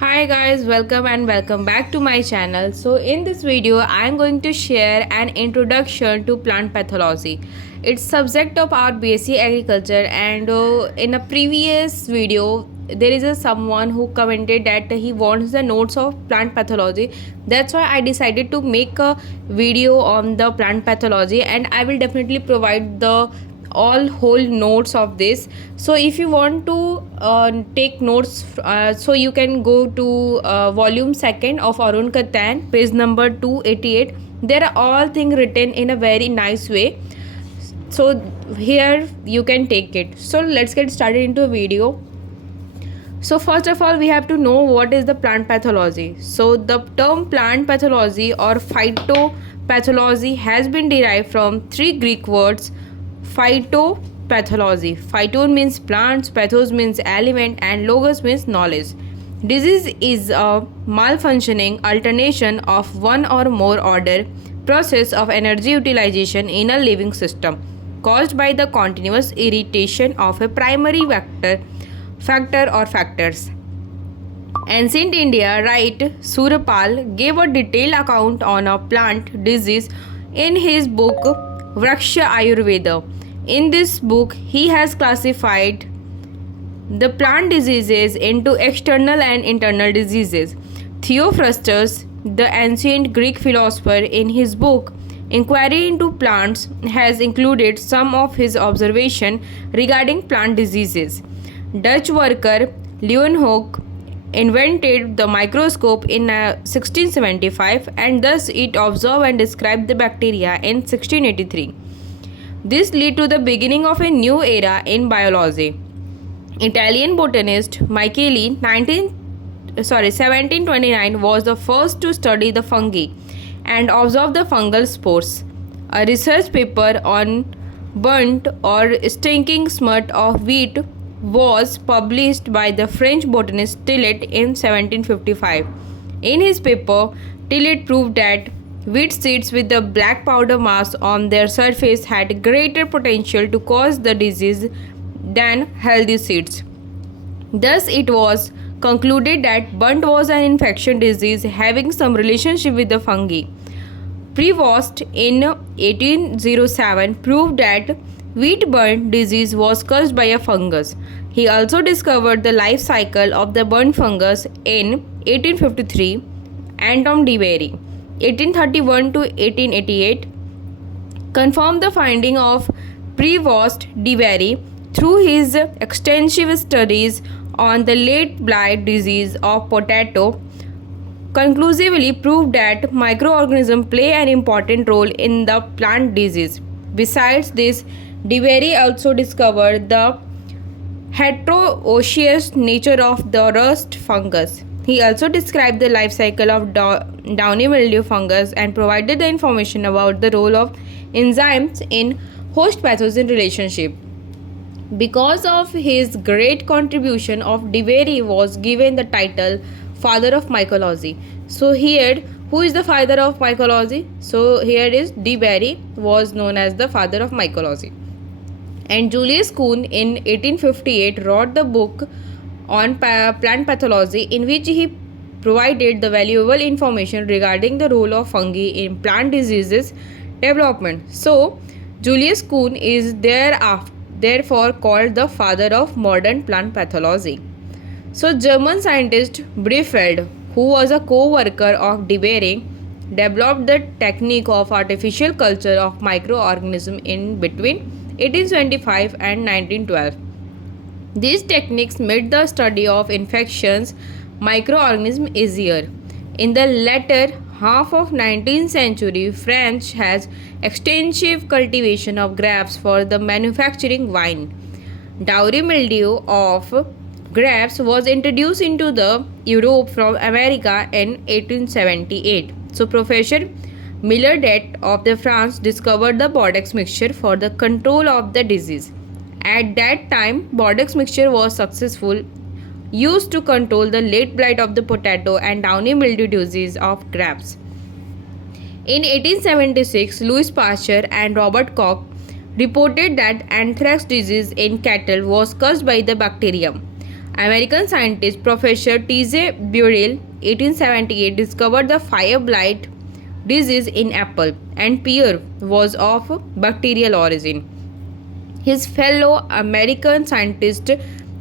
Hi guys, welcome back to my channel. So in this video I am going to share an introduction to plant pathology. It's subject of our BSc agriculture, and in a previous video there is someone who commented that he wants the notes of plant pathology. That's why I decided to make a video on the plant pathology, and I will definitely provide the all whole notes of this. So if you want to take notes, so you can go to volume 2nd of Arun Katan, page number 288. There are all things written in a very nice way, so here you can take it. So let's get started into a video. So first of all, we have to know what is the plant pathology. So the term plant pathology or phytopathology has been derived from three Greek words: phytopathology. Phyto means plants, pathos means element, and logos means knowledge. Disease is a malfunctioning alternation of one or more order process of energy utilization in a living system caused by the continuous irritation of a primary factor or factors. Ancient India writer Surapal gave a detailed account on a plant disease in his book Vraksha Ayurveda. In this book, he has classified the plant diseases into external and internal diseases. Theophrastus, the ancient Greek philosopher, in his book Inquiry into Plants, has included some of his observations regarding plant diseases. Dutch worker Leeuwenhoek invented the microscope in 1675, and thus it observed and described the bacteria in 1683. This led to the beginning of a new era in biology. Italian botanist Micheli 1729 was the first to study the fungi and observe the fungal spores. A research paper on burnt or stinking smut of wheat was published by the French botanist Tillet in 1755. In his paper, Tillet proved that wheat seeds with the black powder mass on their surface had greater potential to cause the disease than healthy seeds. Thus, it was concluded that burnt was an infection disease having some relationship with the fungi. Prevost in 1807 proved that wheat burnt disease was caused by a fungus. He also discovered the life cycle of the burnt fungus in 1853. Anton de Berry, 1831 to 1888, confirmed the finding of Prevost de Berry through his extensive studies on the late blight disease of potato. Conclusively proved that microorganisms play an important role in the plant disease. Besides this, De Berry also discovered the heteroecious nature of the rust fungus. He also described the life cycle of downy mildew fungus and provided the information about the role of enzymes in host pathogen relationship. Because of his great contribution, of De Berry was given the title Father of Mycology. So here, who is the father of mycology? So here is De Berry was known as the father of mycology. And Julius Kuhn in 1858 wrote the book on plant pathology, in which he provided the valuable information regarding the role of fungi in plant diseases development. So Julius Kuhn is therefore called the father of modern plant pathology. So German scientist Briefeld, who was a co-worker of De Berry, developed the technique of artificial culture of microorganisms in between 1825 and 1912. These techniques made the study of infections microorganisms easier. In the latter half of 19th century, France has extensive cultivation of grapes for the manufacturing wine. Downy mildew of grapes was introduced into the Europe from America in 1878. So Professor Millardet of the France discovered the Bordeaux mixture for the control of the disease. At that time, Bordeaux mixture was successful, used to control the late blight of the potato and downy mildew disease of grapes. In 1876, Louis Pasteur and Robert Koch reported that anthrax disease in cattle was caused by the bacterium American scientist Professor T.J. Burrell 1878 discovered the fire blight disease in apple and pear was of bacterial origin. His fellow American scientist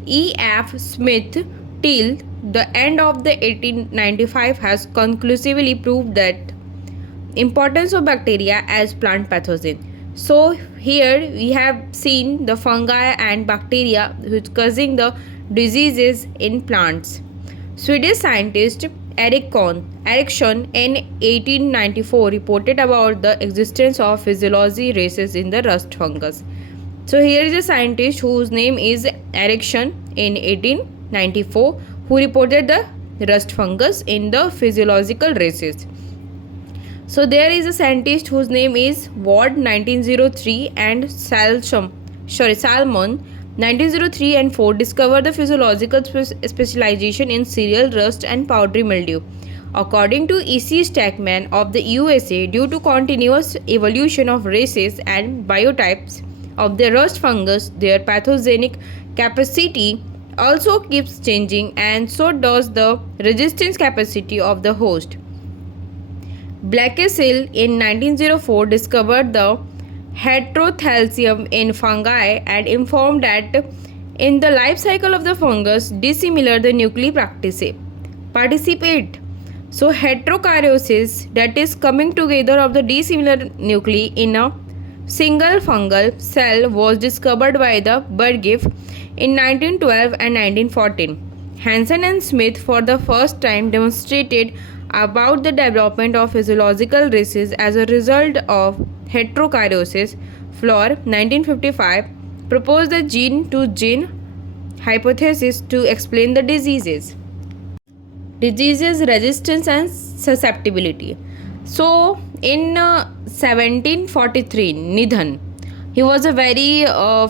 E. F. Smith till the end of the 1895 has conclusively proved that importance of bacteria as plant pathogen. So here we have seen the fungi and bacteria which causing the diseases in plants. Swedish scientist Eriksson in 1894 reported about the existence of physiology races in the rust fungus. So here is a scientist whose name is Eriksson in 1894 who reported the rust fungus in the physiological races. So there is a scientist whose name is Ward 1903 and Salmon 1903 and 4 discovered the physiological specialization in cereal rust and powdery mildew. According to E.C. Stackman of the USA, due to continuous evolution of races and biotypes of the rust fungus, their pathogenic capacity also keeps changing, and so does the resistance capacity of the host. Blackesill in 1904 discovered the heterothalcium in fungi and informed that in the life cycle of the fungus, dissimilar the nuclei participate. So heterokaryosis, that is coming together of the dissimilar nuclei in a single fungal cell, was discovered by the Burgess in 1912 and 1914. Hansen and Smith for the first time demonstrated about the development of physiological races as a result of heterokaryosis. Floor 1955 proposed the gene-to-gene hypothesis to explain the diseases resistance and susceptibility. So in 1743 Nidhan, he was a very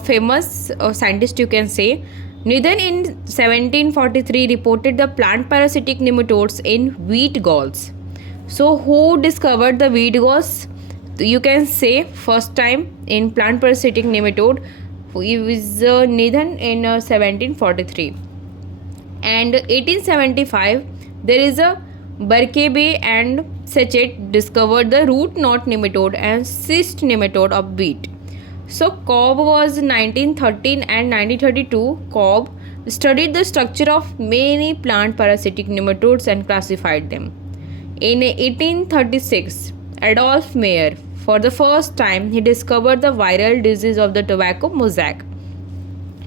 famous scientist, you can say. Nidhan in 1743 reported the plant parasitic nematodes in wheat galls. So who discovered the wheat galls? You can say first time in plant parasitic nematode is Nidhan in 1743. And 1875 there is a Berkebe and Sechet discovered the root knot nematode and cyst nematode of wheat. So Cobb was 1913 and 1932. Cobb studied the structure of many plant parasitic nematodes and classified them. In 1836, Adolf Meyer, for the first time, he discovered the viral disease of the tobacco mosaic.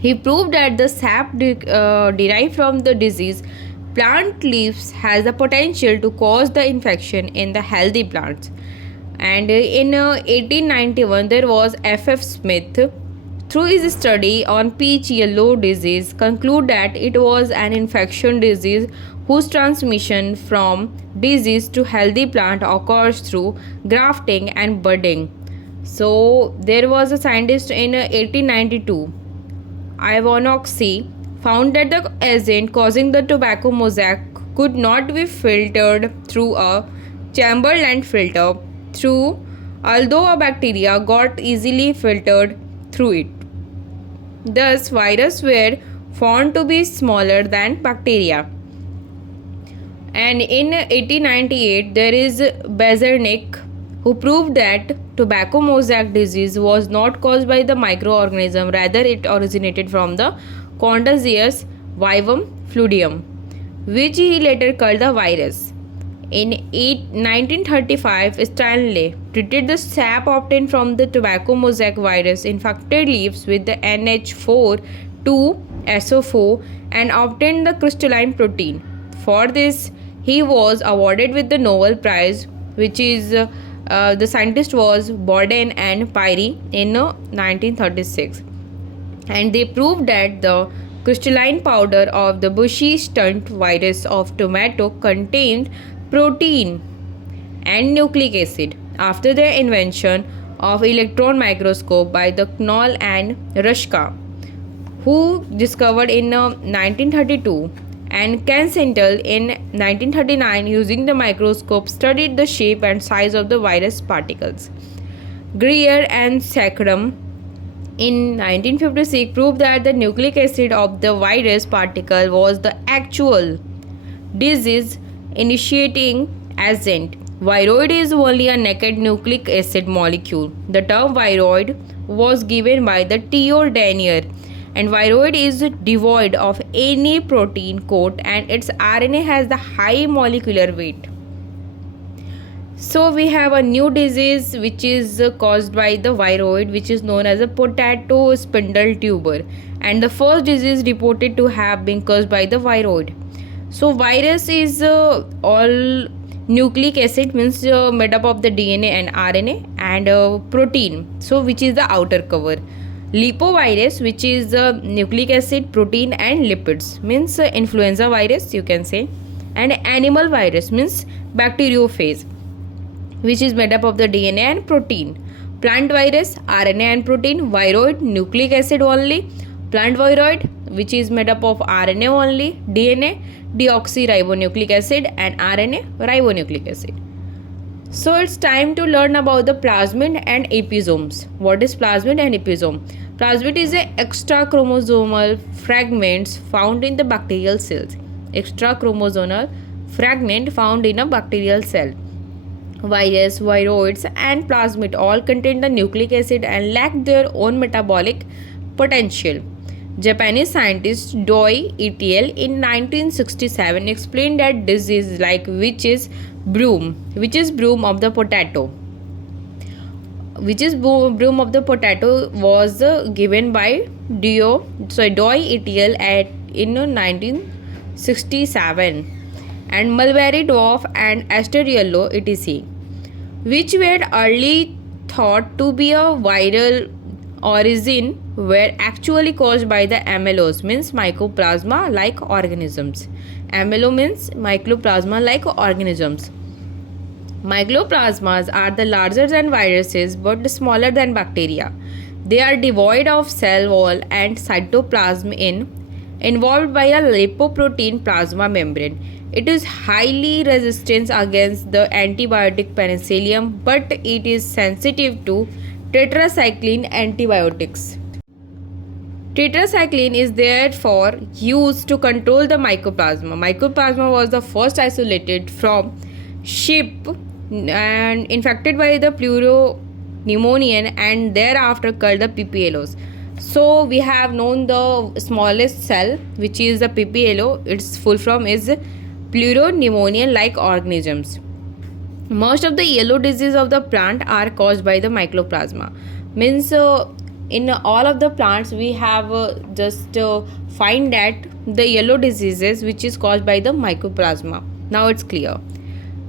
He proved that the sap derived from the disease plant leaves has the potential to cause the infection in the healthy plants. And in 1891 there was F.F. Smith, through his study on peach yellow disease, concluded that it was an infection disease whose transmission from disease to healthy plant occurs through grafting and budding. So there was a scientist in 1892, Ivanoxy, found that the agent causing the tobacco mosaic could not be filtered through a Chamberlain filter although a bacteria got easily filtered through it. Thus, viruses were found to be smaller than bacteria. And in 1898, there is Bazernik, who proved that tobacco mosaic disease was not caused by the microorganism, rather it originated from the contagious Vivum fluidium, which he later called the virus. In 1935, Stanley treated the sap obtained from the tobacco mosaic virus infected leaves with the NH4-2-SO4 and obtained the crystalline protein. For this, he was awarded with the Nobel Prize, which is the scientist was Borden and Pyrie in 1936. And they proved that the crystalline powder of the bushy stunt virus of tomato contained protein and nucleic acid. After the invention of electron microscope by the Knoll and Rushka, who discovered in 1932, and Kansentel in 1939 using the microscope studied the shape and size of the virus particles. Greer and Sacrum in 1956 proved that the nucleic acid of the virus particle was the actual disease initiating agent. Viroid is only a naked nucleic acid molecule. The term viroid was given by the Theo Danier, and viroid is devoid of any protein coat and its RNA has the high molecular weight. So we have a new disease which is caused by the viroid, which is known as a potato spindle tuber, and the first disease reported to have been caused by the viroid. So virus is all nucleic acid, means made up of the DNA and RNA, and protein, so which is the outer cover. Lipovirus, which is nucleic acid, protein and lipids, means influenza virus you can say. And animal virus means bacteriophage, which is made up of the DNA and protein. Plant virus, RNA and protein. Viroid, nucleic acid only. Plant viroid, which is made up of RNA only, DNA, deoxyribonucleic acid, and RNA, ribonucleic acid. So it's time to learn about the plasmid and episomes. What is plasmid and episome? Plasmid is a extra chromosomal fragments found in the bacterial cells. Extra chromosomal fragment found in a bacterial cell. Virus, viroids, and plasmid all contain the nucleic acid and lack their own metabolic potential. Japanese scientist Doi et al. In 1967 explained that disease like witch's broom of the potato. Broom of the potato was given by Doi et al. In 1967, and mulberry dwarf and aster yellow etc., which were early thought to be a viral origin, were actually caused by the amylose, means mycoplasma like organisms. Amylo means mycoplasma like organisms. Mycoplasmas are the larger than viruses but smaller than bacteria. They are devoid of cell wall and cytoplasm involved by a lipoprotein plasma membrane. It is highly resistant against the antibiotic penicillium, but it is sensitive to tetracycline antibiotics. Tetracycline is therefore used to control the mycoplasma. Mycoplasma was the first isolated from sheep and infected by the pleuropneumonia and thereafter called the PPLOs. So we have known the smallest cell, which is the PPLO. Its full form is pleuropneumonia like organisms. Most of the yellow diseases of the plant are caused by the mycoplasma. Means in all of the plants we have just find that the yellow diseases which is caused by the mycoplasma. Now it's clear.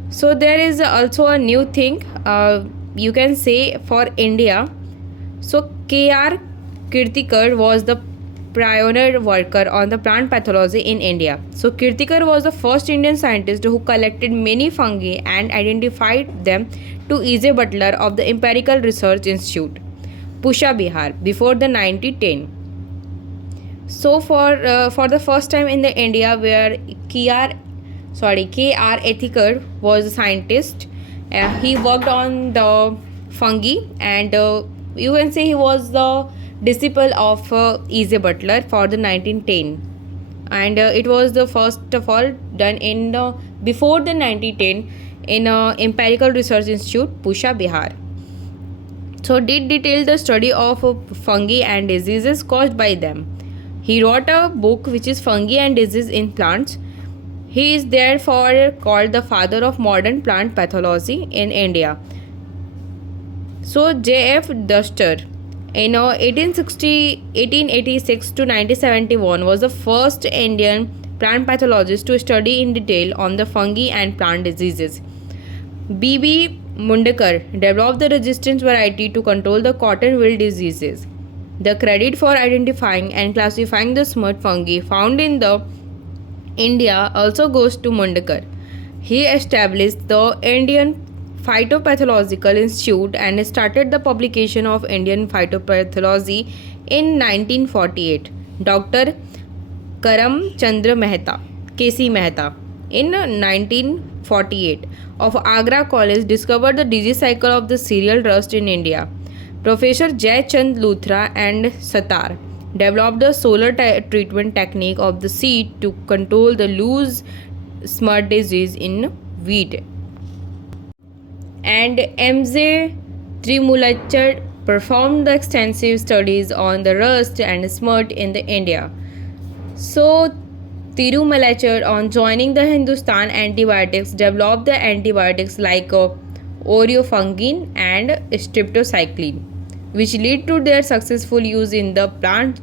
So there is also a new thing you can say for India. So K.R. Kirtikar was the pioneer worker on the plant pathology in India. So Kirtikar was the first Indian scientist who collected many fungi and identified them to E.J. Butler of the Empirical Research Institute, Pusha, Bihar, before the 1910. So for the first time in the India where K.R. Kirtikar was a scientist, he worked on the fungi and you can say he was the disciple of E.J. Butler for the 1910, and it was the first of all done in before the 1910 in Empirical Research Institute, Pusha, Bihar. So did detail the study of fungi and diseases caused by them. He wrote a book which is Fungi and Disease in Plants. He is therefore called the father of modern plant pathology in India. So J.F. Duster in 1886 to 1971 was the first Indian plant pathologist to study in detail on the fungi and plant diseases. B.B. Mundekar developed the resistant variety to control the cotton wilt diseases. The credit for identifying and classifying the smut fungi found in the India also goes to Mundekar. He established the Indian Phytopathological Institute and started the publication of Indian Phytopathology in 1948. Dr. Karam Chandra Mehta, K.C. Mehta, in 1948 of Agra College discovered the disease cycle of the cereal rust in India. Professor Jaychand Luthra and Satar developed the solar treatment technique of the seed to control the loose smut disease in wheat. And M.J. Trimulachar performed the extensive studies on the rust and smut in the India. So, Tirumalachar, on joining the Hindustan antibiotics, developed the antibiotics like Oreofungin and streptocycline, which lead to their successful use in the plant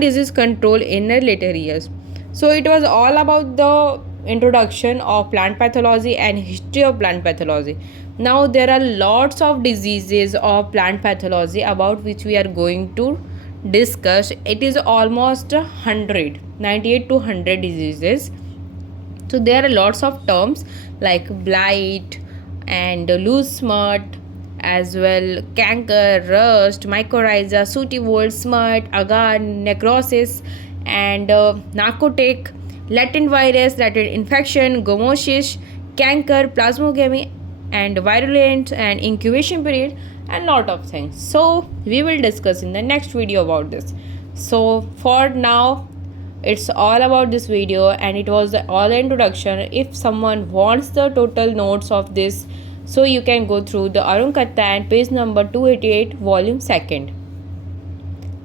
disease control in the later years. So, it was all about the introduction of plant pathology and history of plant pathology. Now, there are lots of diseases of plant pathology about which we are going to discuss. It is almost 100, 98 to 100 diseases. So there are lots of terms like blight and loose smut, as well canker, rust, mycorrhiza, sooty mold, smut, agar, necrosis, and narcotic, latent virus, latent infection, gomosis, canker, plasmogamy, and virulent and incubation period, and lot of things. So we will discuss in the next video about this. So for now, it's all about this video, and it was all the introduction. If someone wants the total notes of this, so you can go through the Arun Katta and page number 288, volume 2nd.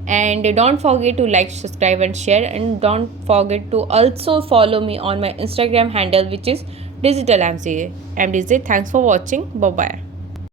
And don't forget to like, subscribe and share, and don't forget to also follow me on my Instagram handle, which is digital MDJ. Thanks for watching. Bye bye.